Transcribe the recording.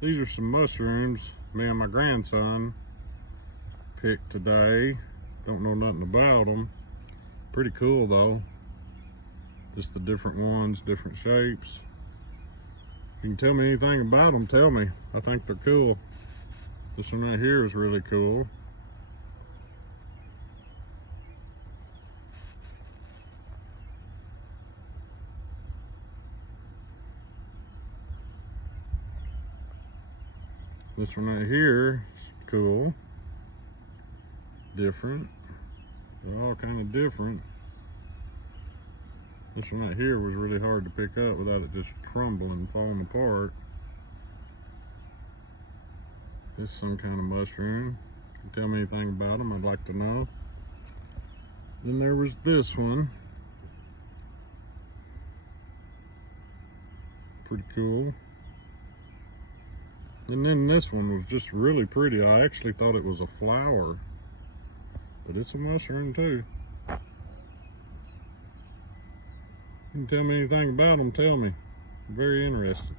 These are some mushrooms me and my grandson picked today. Don't know nothing about them. Pretty cool though. Just the different ones, different shapes. If you can tell me anything about them, tell me. I think they're cool. This one right here is really cool. This one right here is cool. Different. They're all kind of different. This one right here was really hard to pick up without it just crumbling, falling apart. This is some kind of mushroom. Can you tell me anything about them? I'd like to know. Then there was this one. Pretty cool. And then this one was just really pretty. I actually thought it was a flower, but it's a mushroom too. You can tell me anything about them, tell me. I'm very interested.